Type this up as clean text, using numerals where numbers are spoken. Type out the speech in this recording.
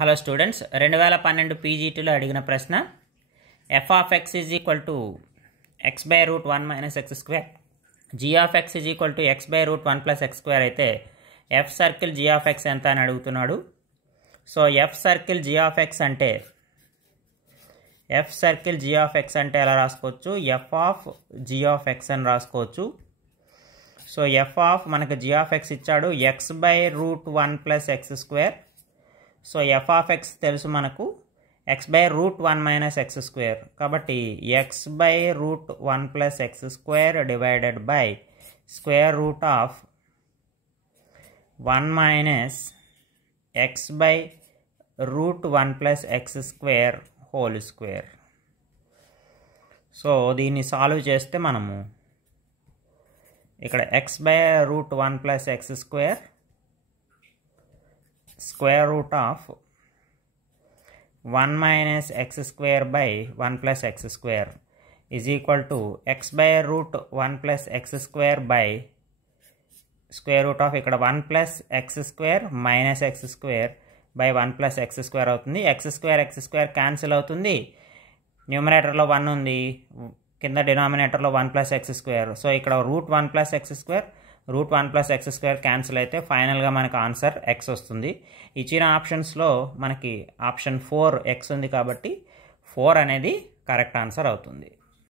Hello students, 2012 పీజీటీలో అడిగిన ప్రశ్న F of X is equal to X by root 1 minus X square, G of X is equal to X by root 1 plus X square అయితే F circle G of X ఎంత అని అడుగుతున్నాడు. So F circle G of X అంటే ఎలా రాసుకోవచ్చు? F of G of X అని రాసుకోవచ్చు. So F of మనకు జీ ఆఫ్ ఎక్స్ ఇచ్చాడు X by root 1 plus X square. So F of X తెలుసు మనకు X by root 1 minus X square, కాబట్టి X by root 1 plus X square divided by square root of 1 minus X by root 1 plus X square whole square. So దీన్ని solve చేస్తే మనము ఇక్కడ X by root 1 plus X square square root of 1 minus X square by 1 plus X square is equal to X by root 1 plus X square by square root of ఇక్కడ 1 plus X square minus X square by 1 plus X square అవుతుంది. X square cancel అవుతుంది. న్యూమరేటర్లో 1 ఉంది, కింద డినామినేటర్లో 1 plus X square. So ఇక్కడ root 1 plus X square root 1 plus X square cancel అయితే ఫైనల్గా మనకు ఆన్సర్ ఎక్స్ వస్తుంది. ఇచ్చిన ఆప్షన్స్లో మనకి ఆప్షన్ 4 ఎక్స్ ఉంది కాబట్టి 4 అనేది కరెక్ట్ ఆన్సర్ అవుతుంది.